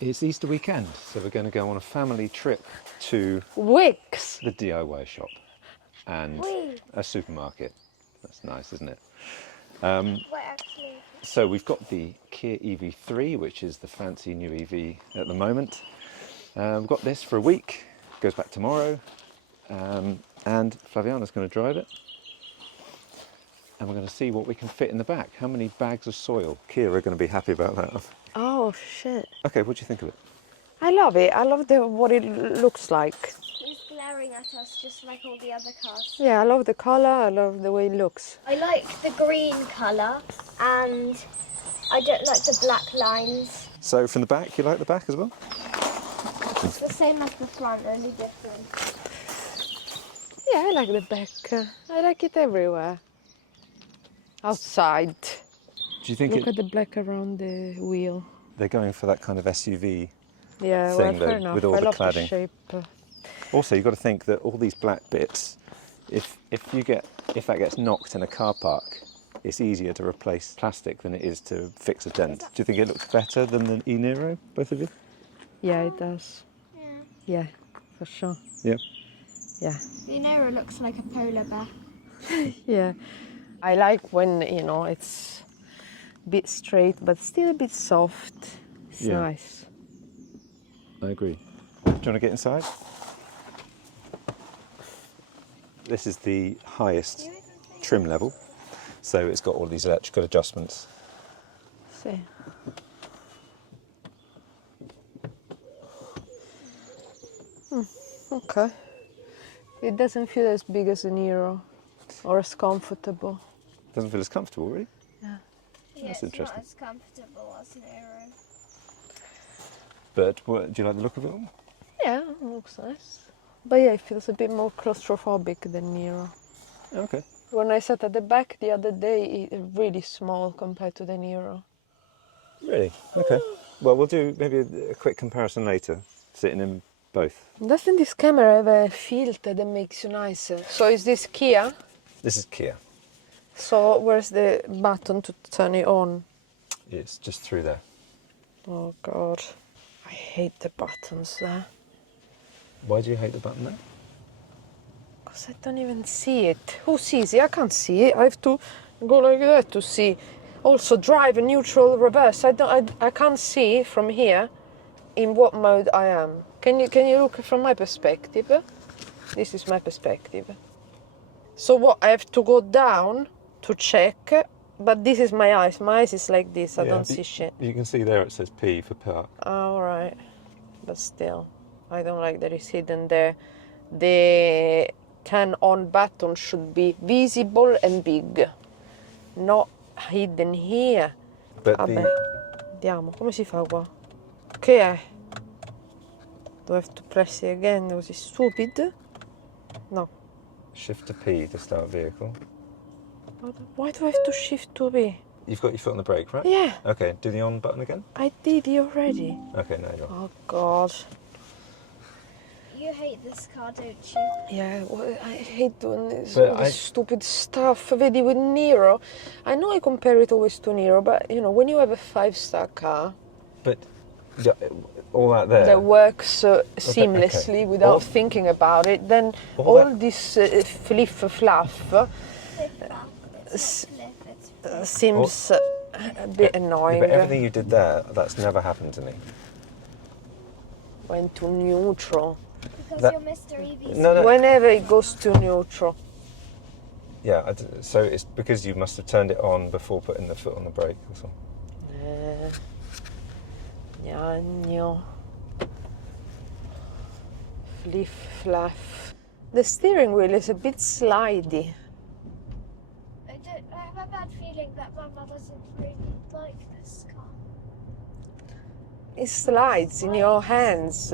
It's Easter weekend, so we're going to go on a family trip to Wicks. the DIY shop and Wee. a supermarket. That's nice, isn't it? Wait, actually. So we've got the Kia EV3, which is the fancy new EV at the moment. We've got this for a week, goes back tomorrow, and Flaviana's going to drive it. And we're going to see what we can fit in the back. How many bags of soil? Kia are going to be happy about that. Oh shit! Okay, what do you think of it? I love it. I love what it looks like. He's glaring at us just like all the other cars. Yeah, I love the color. I love the way it looks. I like the green colour and I don't like the black lines. So from the back, you like the back as well? It's the same as the front, only different. Yeah, I like the back. I like it everywhere. Outside. Do you think Look at the black around the wheel. they're going for that kind of SUV Yeah, thing well, fair though, enough. with all I the love cladding? the shape. Also, you've got to think that all these black bits, if that gets knocked in a car park, it's easier to replace plastic than it is to fix a dent. Do you think it looks better than the e-Niro, both of you? Yeah, it does. Yeah. Yeah, for sure. Yeah. Yeah. The Niro looks like a polar bear. Yeah. I like when, it's a bit straight but still a bit soft. It's Yeah. nice. I agree. Do you want to get inside? This is the highest trim level, so it's got all these electrical adjustments. See. Okay. It doesn't feel as big as a Niro or as comfortable. Doesn't feel as comfortable, really? Yeah. Yeah, That's it's interesting. not as comfortable as an Niro. But do you like the look of it all? Yeah, it looks nice. But yeah, it feels a bit more claustrophobic than Niro. Okay. When I sat at the back the other day, it's really small compared to the Niro. Really? Okay. Well, we'll do maybe a quick comparison later, sitting in both. Doesn't this camera have a filter that makes you nicer? So is this Kia? This is Kia. So where's the button to turn it on? It's just through there. Oh God, I hate the buttons there. Why do you hate the button there? Because I don't even see it. Who sees it? I can't see it. I have to go like that to see. Also drive, neutral, reverse. I can't see from here in what mode I am. Can you look from my perspective? This is my perspective. So what, I have to go down to check, but this is my eyes. My eyes is like this. I don't see shit. You can see there it says P for park. All right, but still, I don't like that it's hidden there. The turn on button should be visible and big, not hidden here. But Vabbè, vediamo, come si fa qua? Che è? Do I have to press it again? Was it stupid? No. shift to P to start vehicle. Why do I have to shift to B? You've got your foot on the brake, right? Yeah, Okay, do the on button again. I did it already. Okay, now you're on. Oh God. You hate this car, don't you? Yeah, well, I hate doing this, But all this stupid stuff. Vedi, with Niro, I know I compare it always to Niro, but when you have a 5-star car But yeah, all that there. that works seamlessly okay. without thinking about it, then all all that- this fluff seems a bit annoying. But everything you did there, that's never happened to me. Went to neutral. Because That- you're Mr. EV3. No, no. Whenever it goes to neutral. Yeah, so it's because you must have turned it on before putting the foot on the brake or something. Gnagno. Fliff flaff. The steering wheel is a bit slidey. I have a bad feeling that Mama doesn't really like this car. It slides in your hands.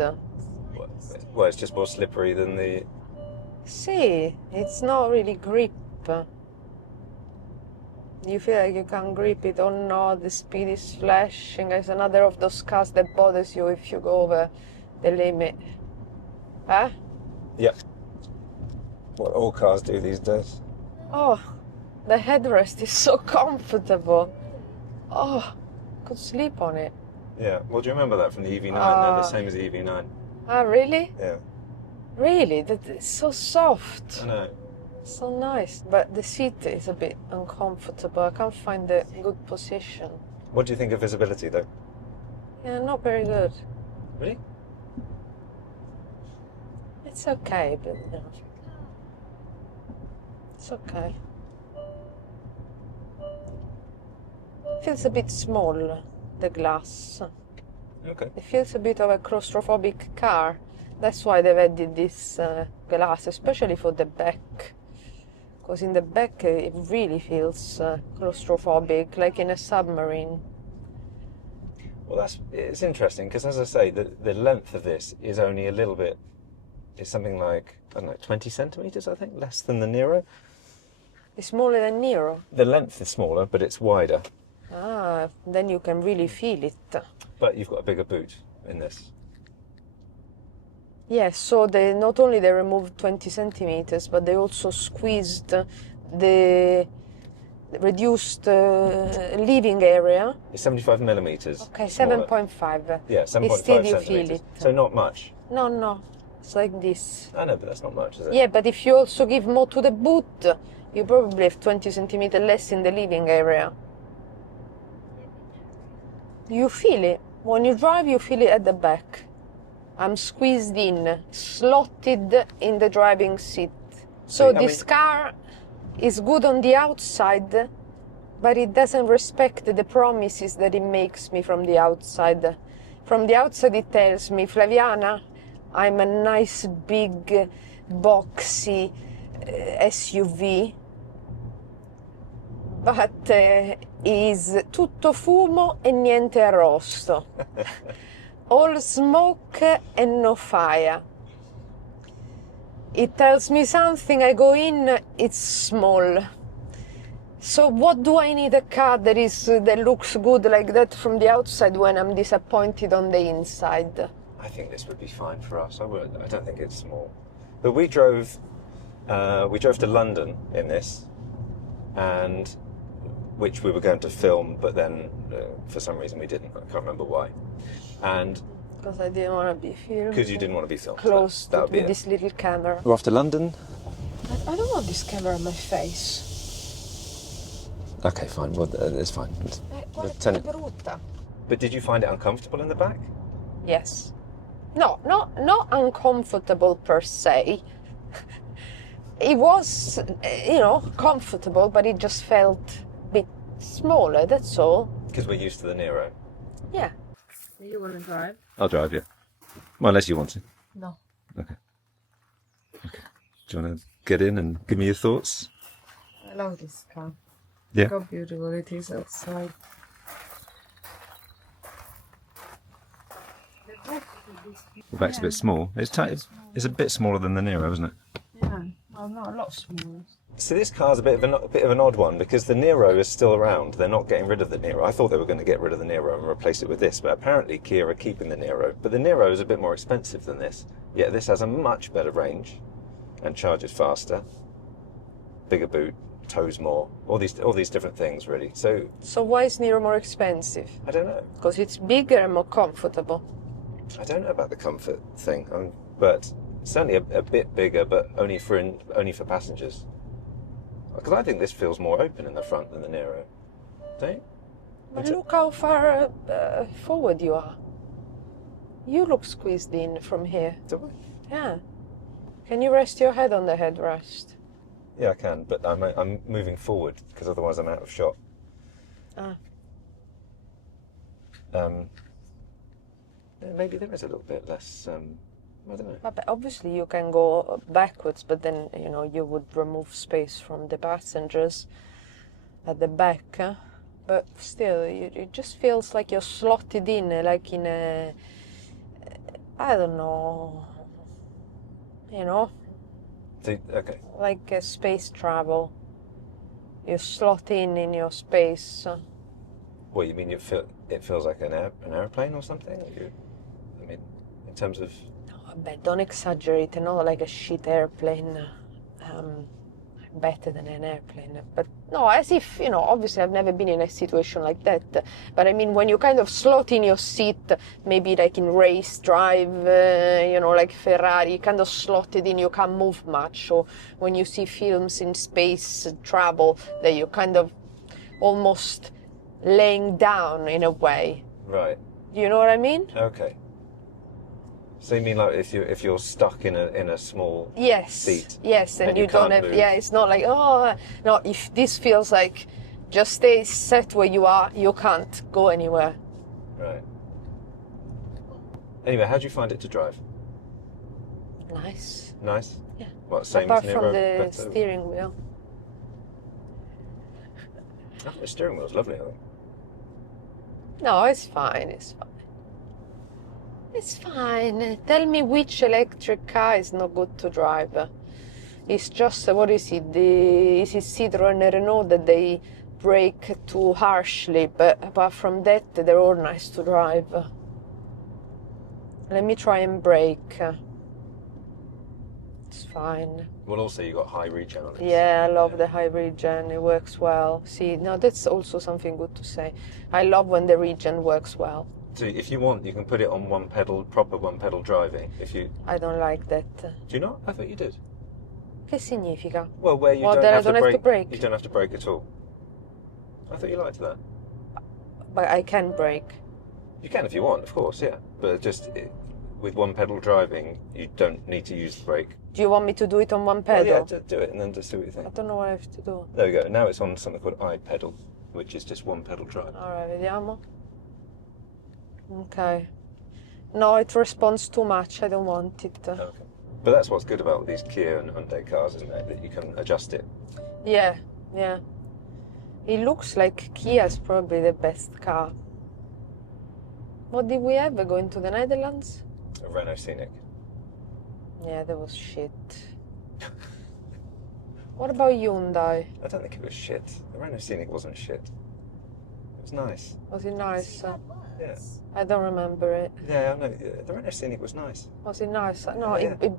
Well, it's just more slippery than the. See, it's not really grip. You feel like you can't grip it. Oh no, the speed is flashing. It's another of those cars that bothers you if you go over the limit. Huh? Yeah. What all cars do these days. Oh, the headrest is so comfortable. Oh, could sleep on it. Yeah. Well, do you remember that from the EV9? They're the same as the EV9. Ah, really? Yeah. Really? That is so soft. I know. So nice. But the seat is a bit uncomfortable. I can't find a good position. What do you think of visibility, though? Yeah, not very good. Really? It's okay, but you know, it's okay. Feels a bit small, the glass. Okay. It feels a bit of a claustrophobic car. That's why they've added this glass, especially for the back. Because in the back it really feels claustrophobic, like in a submarine. Well, it's interesting because, as I say, the length of this is only a little bit. It's something like, I don't know, 20 centimetres, I think, less than the Niro. It's smaller than Niro. The length is smaller, but it's wider. Ah, then you can really feel it. But you've got a bigger boot in this. Yes, so they not only they removed 20 centimeters, but they also squeezed the reduced living area. It's 75 millimetres. Okay, smaller. 7.5. Yeah, 7.5 Instead you feel centimetres. it. So not much. No, it's like this. I know, but that's not much, is it? Yeah, but if you also give more to the boot, you probably have 20 centimeters less in the living area. You feel it. When you drive, you feel it at the back. I'm squeezed in, slotted in the driving seat. So this car is good on the outside, but it doesn't respect the promises that it makes me from the outside. From the outside, it tells me, Flaviana, I'm a nice, big, boxy SUV, but is tutto fumo e niente arrosto. All smoke and no fire. It tells me something, I go in, it's small. So what do I need a car that looks good like that from the outside when I'm disappointed on the inside? I think this would be fine for us. I don't think it's small. But we drove to London in this, and which we were going to film, but then for some reason we didn't. I can't remember why. And because I didn't want to be filmed. Because you didn't want to be filmed. Close with this little camera. We're off to London. I don't want this camera on my face. Okay, fine. Well, it's fine. But did you find it uncomfortable in the back? Yes. No, not uncomfortable per se. It was, comfortable, but it just felt a bit smaller, that's all. Because we're used to the Niro. Yeah. You want to drive? I'll drive you. Well, unless you want to. No. Okay. Do you want to get in and give me your thoughts? I love this car. Yeah. Look how beautiful it is outside. The back's a bit small. It's a bit smaller than the Niro, isn't it? Yeah. Well, not a lot smaller. So this car's a bit of an odd one because the Niro is still around. They're not getting rid of the Niro. I thought they were going to get rid of the Niro and replace it with this, but apparently Kia are keeping the Niro. But the Niro is a bit more expensive than this. Yet this has a much better range and charges faster, bigger boot, tows more, all these different things really. So why is Niro more expensive? I don't know. Because it's bigger and more comfortable. I don't know about the comfort thing, but certainly a bit bigger, but only for passengers. Because I think this feels more open in the front than the Niro. Don't you? But look how far forward you are. You look squeezed in from here. Do I? Yeah. Can you rest your head on the headrest? Yeah, I can, but I'm moving forward because otherwise I'm out of shot. Ah. Maybe there is a little bit less. I don't know. But obviously you can go backwards, but then you would remove space from the passengers at the back. Huh? But still, it just feels like you're slotted in, like in a, I don't know, Okay. like a space travel. You slot in your space. What you mean? It feels like an airplane or something? I mean, in terms of. But don't exaggerate, not like a shit airplane. better than an airplane. But no, as if, obviously I've never been in a situation like that. But I mean, when you kind of slot in your seat, maybe like in race drive, like Ferrari, you kind of slot it in, you can't move much. Or when you see films in space travel, that you kind of almost laying down in a way. Right. Do you know what I mean? Okay. So you mean like if you're stuck in a small seat? Yes, and you don't can't have. move. Yeah, it's not like no. If this feels like just stay set where you are, you can't go anywhere. Right. Anyway, how do you find it to drive? Nice. Nice. Yeah. What, same Apart as Niro? from the better? steering wheel. Oh, the steering wheel's lovely, I think. No, it's fine. It's fine. It's fine. Tell me which electric car is not good to drive. It's just, what is it? Is it Citroen and Renault that they brake too harshly? But apart from that, they're all nice to drive. Let me try and brake. It's fine. Well, also you got high regen on it. Yeah, I love the high regen. It works well. See, now that's also something good to say. I love when the regen works well. So if you want, you can put it on one pedal, proper one pedal driving. I don't like that. Do you not? I thought you did. Che significa? Well, where you Well, don't, then I have, don't to have to brake, brake. you don't have to brake at all. I thought you liked that. But I can brake. You can if you want, of course, yeah. But just with one pedal driving, you don't need to use the brake. Do you want me to do it on one pedal? Well, yeah, do it and then just see what you I think. don't know what I have to do. There we go. Now it's on something called iPedal, which is just one pedal drive. Alright, vediamo. Okay. No, it responds too much. I don't want it. Okay. But that's what's good about these Kia and Hyundai cars, isn't it? That you can adjust it. Yeah. It looks like Kia's probably the best car. What did we have going to the Netherlands? A Renault Scenic. Yeah, that was shit. What about Hyundai? I don't think it was shit. The Renault Scenic wasn't shit. It was nice. Was it nice? Yeah. I don't remember it. Yeah, I know. The Renault Scenic was nice. Was it nice? No, Yeah. it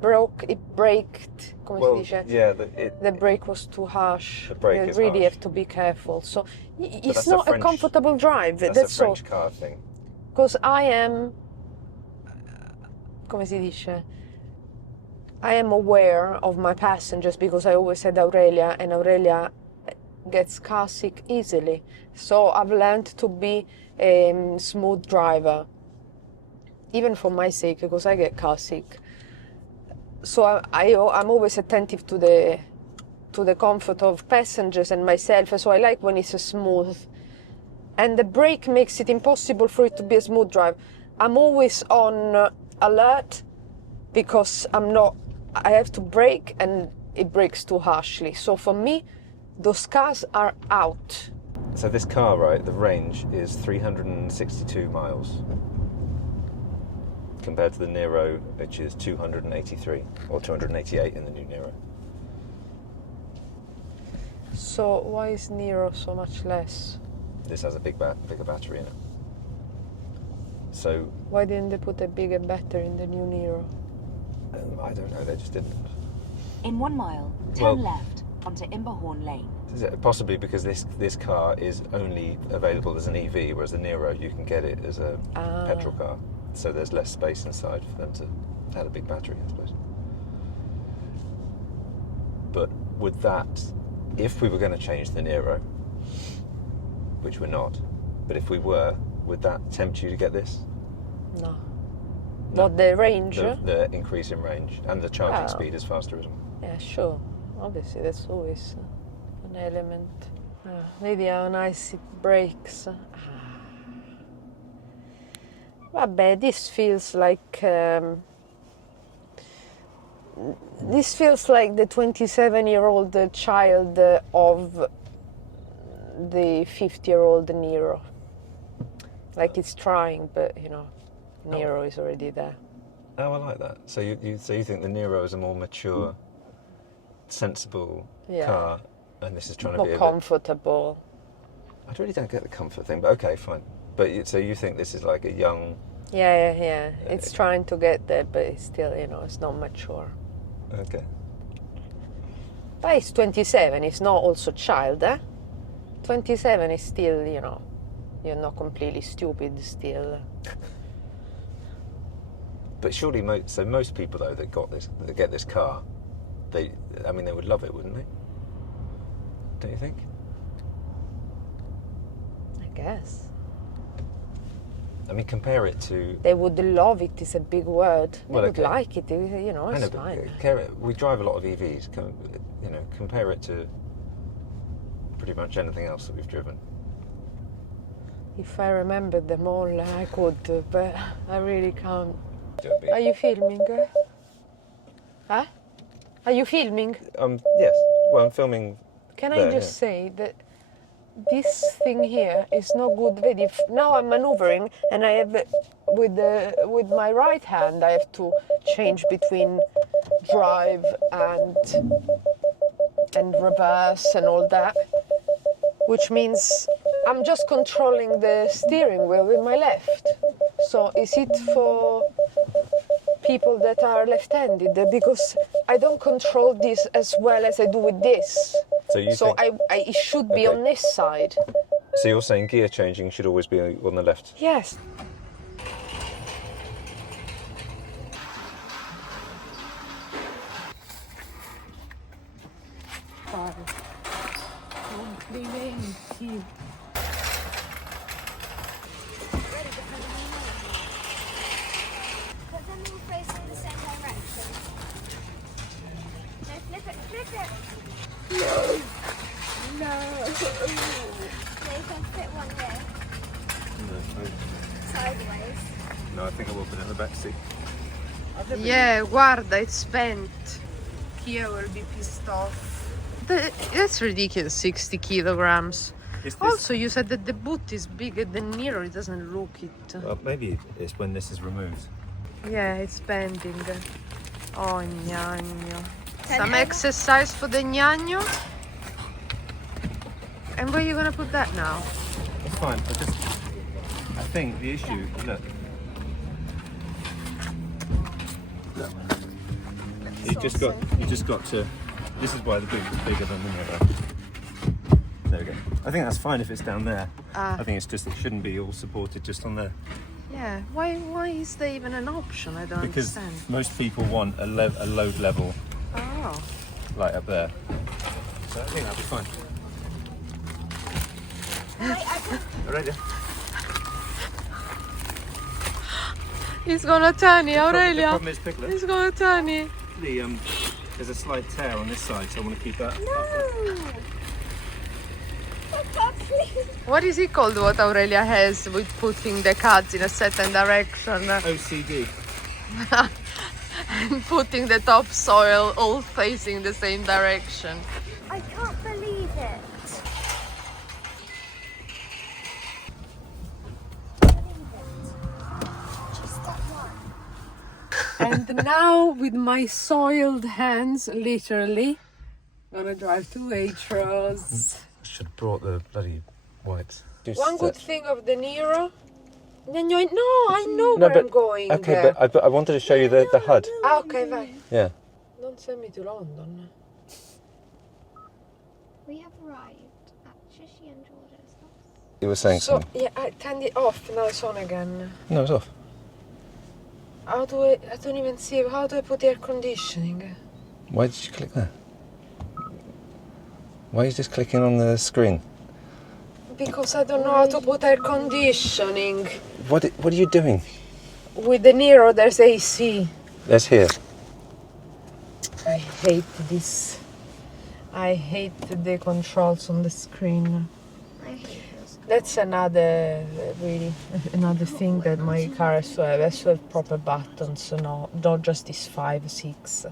braked. Come si dice? yeah, The brake was too harsh. The brake You is really harsh. have to be careful. So it's that's not a French- comfortable drive. That's a all. French car thing. Because I am, come si dice? I am aware of my passengers because I always had Aurelia, and Aurelia gets car sick easily. So I've learned to be a smooth driver, even for my sake, because I get car sick. So I'm always attentive to the comfort of passengers and myself. So I like when it's a smooth. And the brake makes it impossible for it to be a smooth drive. I'm always on alert because I have to brake and it brakes too harshly. So for me, those cars are out. So this car, right, the range is 362 miles compared to the Niro, which is 283 or 288 in the new Niro. So why is Niro so much less? This has a bigger battery in it. So Why didn't they put a bigger battery in the new Niro? I don't know. They just didn't. In 1 mile, turn left onto Imberhorn Lane. Is it possibly because this car is only available as an EV, whereas the Niro you can get it as a petrol car, so there's less space inside for them to add a big battery, I suppose. But would that, if we were going to change the Niro, which we're not, but if we were, would that tempt you to get this? No. No. What, the range? The increase in range and the charging Oh. speed is faster as well. Yeah, sure. Obviously, that's always an element. Vedi how nice it brakes. Vabbè, this feels like the 27-year-old child of the 50-year-old Niro. Like it's trying, but Niro is already there. Oh, I like that. So you think the Niro is a more mature, sensible car, and this is trying to More be a bit... comfortable. I really don't get the comfort thing, but okay, fine. But so you think this is like a young... Yeah. It's trying to get there, but it's still, it's not mature. Okay. But it's 27, it's not also child, eh? 27 is still, you know, you're not completely stupid still. But surely, most people though that get this car, they would love it, wouldn't they? Don't you think? I guess. I mean, compare it to. They would love it, is a big word. They Well, would okay. like it, you know, it's fine. We drive a lot of EVs. You know, compare it to pretty much anything else that we've driven. If I remembered them all, I could, but I really can't. It'd be- Are you filming? Huh? Are you filming? Yes. Well, I'm filming. Can there, I just say that this thing here is not good. Vedi, now I'm maneuvering and I have, with my right hand, I have to change between drive and reverse and all that, which means I'm just controlling the steering wheel with my left. So is it for people that are left-handed? Because I don't control this as well as I do with this. So it should be Okay. on this side. So you're saying gear changing should always be on the left? Yes. Complimenti. Put them all facing the same direction. No, flip it, flip it. No. No, you can fit one here. Sideways. No, I think I will put it in the back seat. Yeah, guarda, it's spent. Kia will be pissed off. That's ridiculous, 60 kilograms. Also, you said that the boot is bigger than Niro, it doesn't look it. Well, maybe it's when this is removed. Yeah, it's bending. Oh, gnagno. Some exercise for the gnagno. And where are you gonna put that now? It's fine, but I think the issue, look. You just got to, this is why the boot is bigger than the Niro. There we go. I think that's fine if it's down there. I think it shouldn't be all supported just on there. Yeah, why is there even an option? I don't Because understand. most people want a load level, Oh. like up there. So I think that'll be fine. Alright, yeah. He's gonna turn it, The Aurelia. problem is, Pickler, He's gonna turn it. there's a slight tear on this side, so I want to keep that. No. Please. What is it called, what Aurelia has with putting the cards in a certain direction OCD. and putting the topsoil all facing the same direction? I can't believe it. Just that one. And now with my soiled hands, literally, gonna drive to Waitrose. Should have brought the bloody wipes. One good thing of the Niro. No, I know where I'm going. Okay, but I wanted to show you the HUD. Ah, ok, vai. Yeah. Non send me to London. We have arrived at Shishi and George's house. You were saying So, something. yeah, I turned it off, now it's on again. No, it's off. How do I don't even see, how do I put air conditioning? Why did you click there? Why are you just clicking on the screen? Because I don't know how to put air conditioning. What are you doing? With the Niro, there's AC. That's here. I hate this. I hate the controls on the screen. I hate this. That's another thing that my car has to have. It has to have proper buttons, so not just these 5, 6.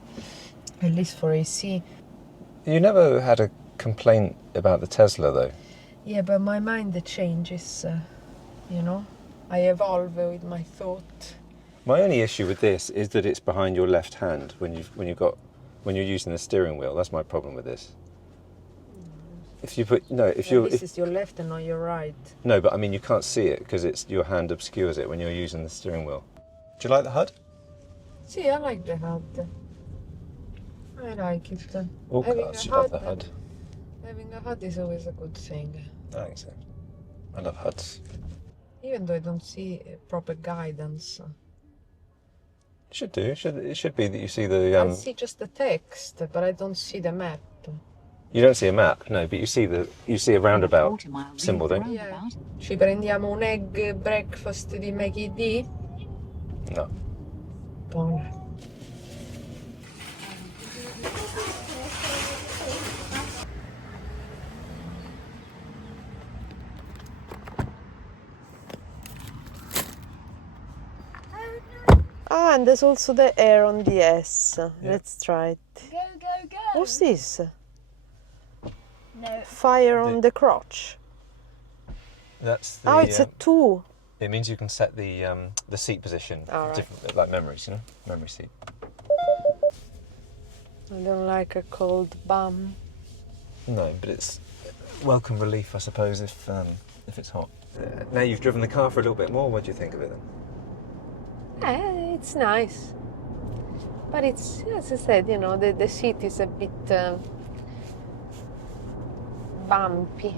At least for AC. You never had a complaint about the Tesla, though. Yeah, but my mind changes, you know. I evolve with my thought. My only issue with this is that it's behind your left hand when you're using the steering wheel. That's my problem with this. If you put This is your left and not your right. no, but I mean you can't see it because it's your hand obscures it when you're using the steering wheel. Do you like the HUD? See, I like the HUD. I like it. All Having cars a should have the HUD. HUD. Having a HUD is always a good thing. I think so. I love HUDs. Even though I don't see proper guidance. It should do. It should be that you see I the. see just the text, but I don't see the map. You don't see a map, no, but you see a roundabout 40 mile symbol, leave don't you? Yeah. roundabout. Ci prendiamo un egg breakfast di McD? No. Buono. Ah, and there's also the air on the S. Let's try it. Go, go, go. What's this? No. Fire on the crotch. That's the. Oh, it's a 2. It means you can set the seat position, All right. different, like memories, you know, memory seat. I don't like a cold bum. No, but it's welcome relief, I suppose, if it's hot. Now you've driven the car for a little bit more. What do you think of it then? It's nice. But it's, as I said, you know, the seat is a bit bumpy.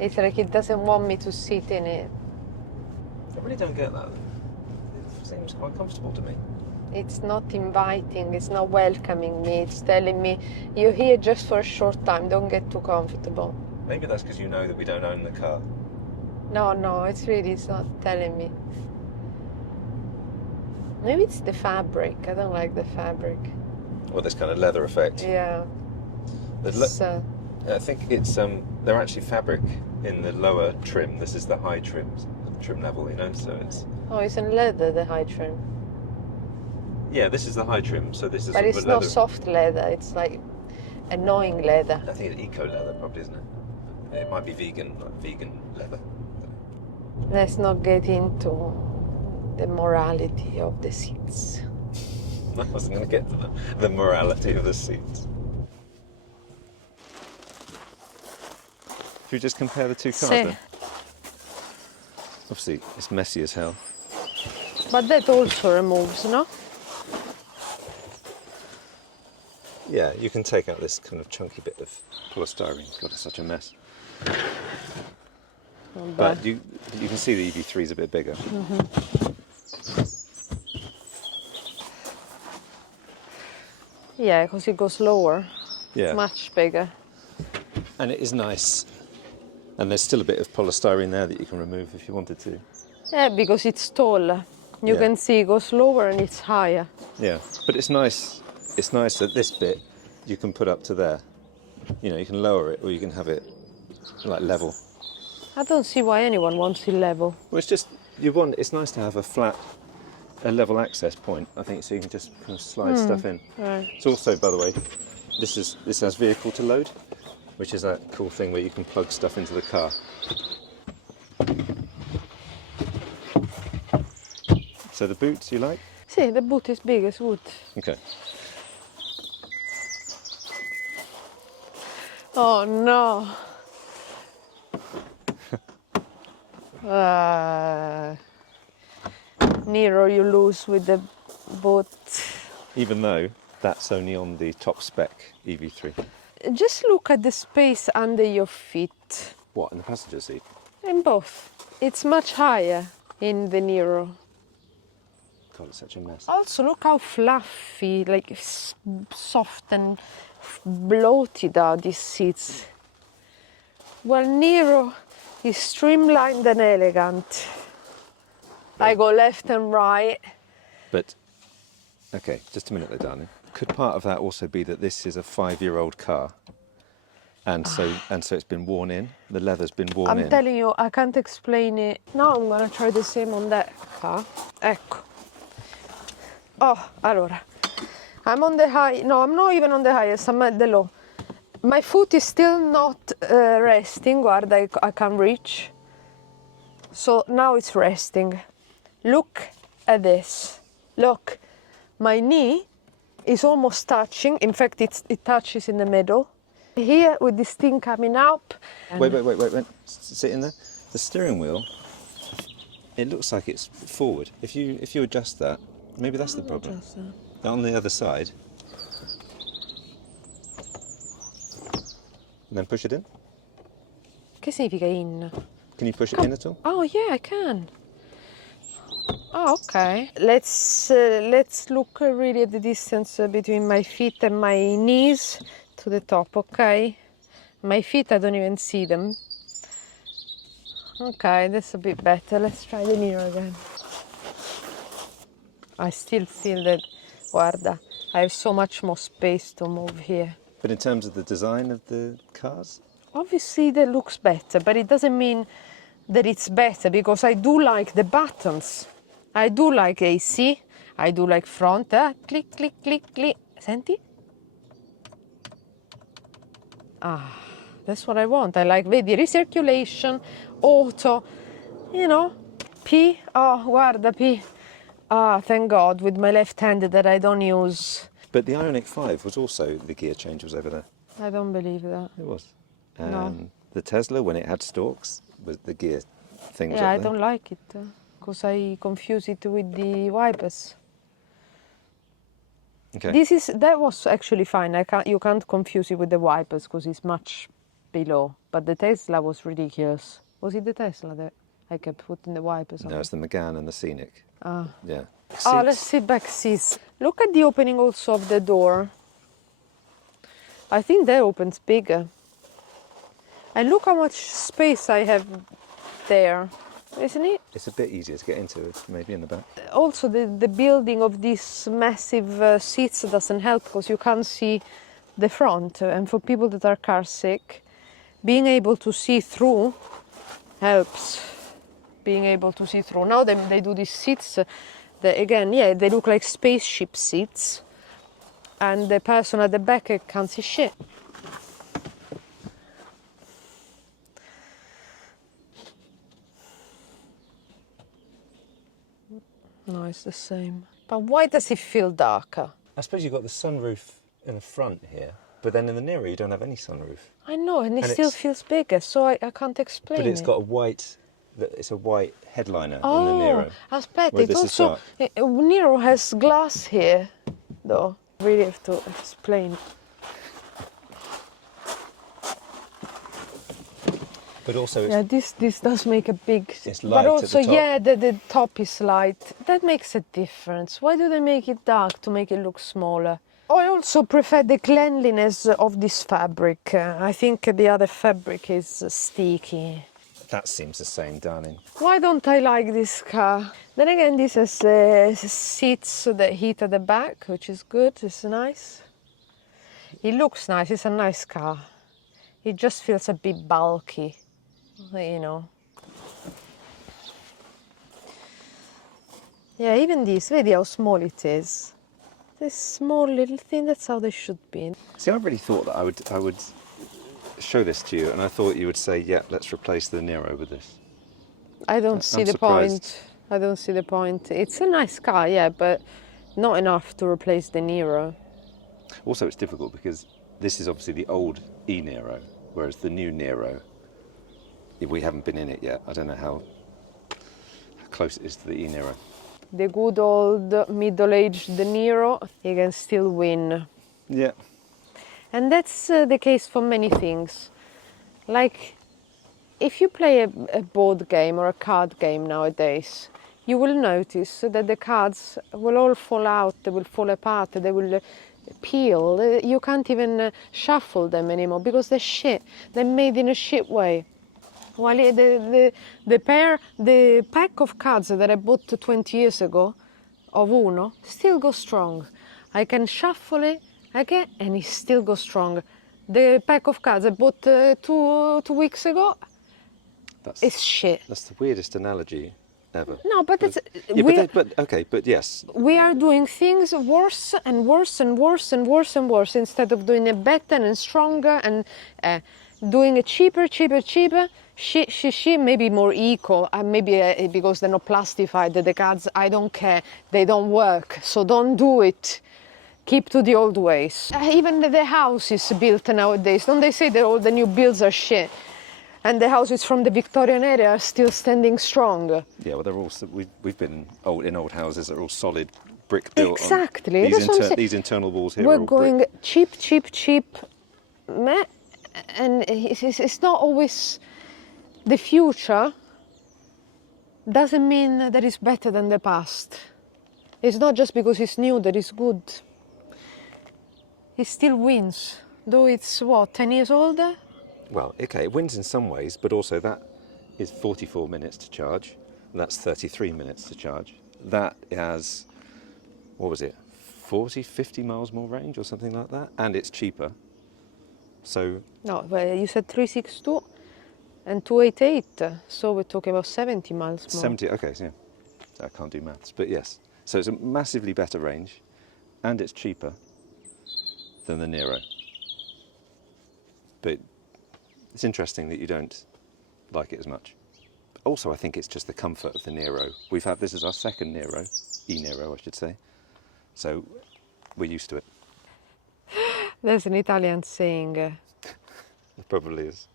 It's like it doesn't want me to sit in it. I really don't get that. It seems quite comfortable to me. It's not inviting, it's not welcoming me, it's telling me, you're here just for a short time, don't get too comfortable. Maybe that's because you know that we don't own the car. No, it's not telling me. Maybe it's the fabric, I don't like the fabric. Or this kind of leather effect. Yeah. It's, I think it's they're actually fabric in the lower trim. This is the high trim level, you know. So it's in leather, the high trim. yeah, this is the high trim. So this is. But sort of it's a not leather. soft leather, it's like annoying leather. I think it's eco leather, probably, isn't it? It might be vegan, like vegan leather. Let's not get into the morality of the seats. I wasn't going to get to the morality of the seats. Should we just compare the two cars Sì. then? Obviously, it's messy as hell. But that also removes, no? Yeah, you can take out this kind of chunky bit of polystyrene. God, it's such a mess. But you can see the EV3 is a bit bigger. Yeah, because it goes lower. Yeah. Much bigger. And it is nice. And there's still a bit of polystyrene there that you can remove if you wanted to. Yeah, because it's tall. You Yeah. can see it goes lower and it's higher. Yeah, but it's nice. It's nice that this bit you can put up to there. You know, you can lower it or you can have it like level. I don't see why anyone wants it level. Well, it's just it's nice to have a level access point. I think so you can just kind of slide stuff in. Right. It's also, by the way, this has vehicle to load, which is that cool thing where you can plug stuff into the car. So the boots you like? Sì, the boot is big, it's good. Okay. Oh no. Niro, you lose with the boot. Even though that's only on the top spec EV3. Just look at the space under your feet. What, in the passenger seat? In both. It's much higher in the Niro. God, it's such a mess. Also, look how fluffy, like soft and bloated are these seats. Well, Niro is streamlined and elegant. I go left and right. But, okay, just a minute there, darling. Could part of that also be that this is a 5-year-old car? And so it's been worn in? The leather's been worn in? I'm telling you, I can't explain it. Now I'm gonna try the same on that car. Ecco. Oh, allora. I'm on the high, no, I'm not even on the highest, I'm at the low. My foot is still not resting, guarda, I can reach. So now it's resting. Look at this. Look, my knee is almost touching. In fact, it touches in the middle. Here with this thing coming up. Wait. Sit in there. The steering wheel, it looks like it's forward. If you adjust that, maybe that's the problem. on the other side. And then push it in. Che significa in? Can you push it in at all? Oh yeah, I can. Oh, okay. Let's look really at the distance between my feet and my knees to the top, okay? My feet, I don't even see them. Okay, that's a bit better. Let's try the Niro again. I still feel that, guarda, I have so much more space to move here. But in terms of the design of the cars? Obviously that looks better, but it doesn't mean that it's better, because I do like the buttons. I do like AC, I do like front, click, click, click, click. Senti? Ah, that's what I want. I like, vedi, recirculation, auto, you know, P, oh, guarda, P. Ah, thank God, with my left hand that I don't use. But the Ioniq 5 was also, the gear change was over there. I don't believe that. It was. No. The Tesla, when it had stalks, was the gear thing was Yeah, up I there. don't like it, because I confuse it with the wipers. Okay. That was actually fine. You can't confuse it with the wipers because it's much below. But the Tesla was ridiculous. Was it the Tesla that I kept putting the wipers on? No, it's the Megane and the Scenic. Ah. Yeah. Oh, let's sit back seats. Look at the opening also of the door. I think that opens bigger. And look how much space I have there, isn't it? It's a bit easier to get into, maybe in the back. Also, the building of these massive seats doesn't help because you can't see the front. And for people that are car sick, being able to see through helps. Being able to see through. Now they do these seats that, again, yeah, they look like spaceship seats. And the person at the back can't see shit. No, it's the same. But why does it feel darker? I suppose you've got the sunroof in the front here, but then in the Niro you don't have any sunroof. I know, and it And still it's- feels bigger, so I can't explain But it's it. got it's a white headliner in the Oh, Niro. aspetta, where it this is also... dark. Niro has glass here, though. Really have to explain. But also it's, Yeah, this does make a big... It's but light at also, the top. yeah, the top is light. That makes a difference. Why do they make it dark to make it look smaller? I also prefer the cleanliness of this fabric. I think the other fabric is sticky. that seems the same, darling. Why don't I like this car? Then again, this has seats that heat at the back, which is good, it's nice. It looks nice, it's a nice car. It just feels a bit bulky, you know. Yeah, even this, vedi how small it is. This small little thing, that's how they should be. See, I really thought that I would show this to you, and I thought you would say, yeah, let's replace the Niro with this. I don't see I'm the surprised. point. I don't see the point. It's a nice car, yeah, but not enough to replace the Niro. Also, it's difficult because this is obviously the old e-Niro, whereas the new Niro, we haven't been in it yet. I don't know how close it is to the e-Niro. The good old middle-aged Niro, you can still win. Yeah. And that's the case for many things. Like, if you play a board game or a card game nowadays, you will notice that the cards will all fall out, they will fall apart, they will peel. You can't even shuffle them anymore because they're shit. They're made in a shit way. While the pack of cards that I bought 20 years ago, of Uno, still go strong. I can shuffle it again and it still goes strong. The pack of cards I bought two weeks ago, it's shit. That's the weirdest analogy ever. No, but it's Yeah, but yes. we are doing things worse and worse and worse and worse and worse instead of doing it better and stronger and doing it cheaper. Shit, maybe more eco, maybe because they're not plastified, the cards, I don't care, they don't work, so don't do it. Keep to the old ways. Even the houses built nowadays, don't they say that all the new builds are shit? And the houses from the Victorian era are still standing strong. Yeah, well, they're all. We've been in old houses that are all solid brick built. Exactly. On. That's what I'm saying. These internal walls here. We're are all going brick. cheap, meh, and it's not always the future. Doesn't mean that it's better than the past. It's not just because it's new that it's good. It still wins, though it's what, 10 years older? Well, okay, it wins in some ways, but also that is 44 minutes to charge. And that's 33 minutes to charge. That has, what was it, 40, 50 miles more range or something like that, and it's cheaper. So No, well, you said 362 and 288, so we're talking about 70 miles more. 70, okay, so yeah, I can't do maths, but yes. So it's a massively better range, and it's cheaper than the Niro. But it's interesting that you don't like it as much. Also, I think it's just the comfort of the Niro. This is our second Niro, e-Niro, I should say. So we're used to it. There's an Italian saying, It probably is.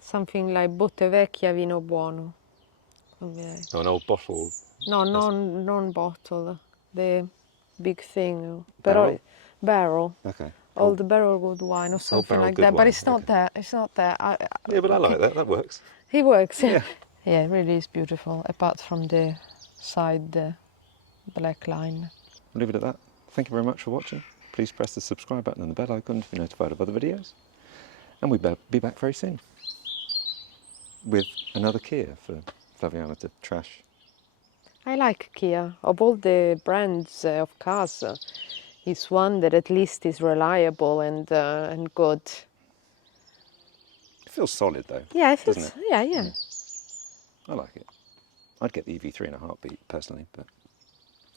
something like botte vecchia vino buono. Okay. Oh, an old bottle. No, non bottle, the big thing. Barrel? Barrel. Okay. Old barrel good wine or something barrel like good that. But wine, it's not okay. that. It's not that. Yeah, but I like that. That works. It works. Yeah. Yeah, it really is beautiful. Apart from the side black line. We'll leave it at that. Thank you very much for watching. Please press the subscribe button and the bell icon to be notified of other videos. And we'll be back very soon with another Kia for Flaviana to trash. I like Kia. Of all the brands of cars, it's one that at least is reliable and good. It feels solid though. Yeah, it feels, doesn't it? yeah. I like it. I'd get the EV3 in a heartbeat personally, but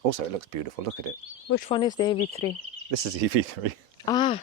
also it looks beautiful. Look at it. Which one is the EV3? This is EV3. Ah,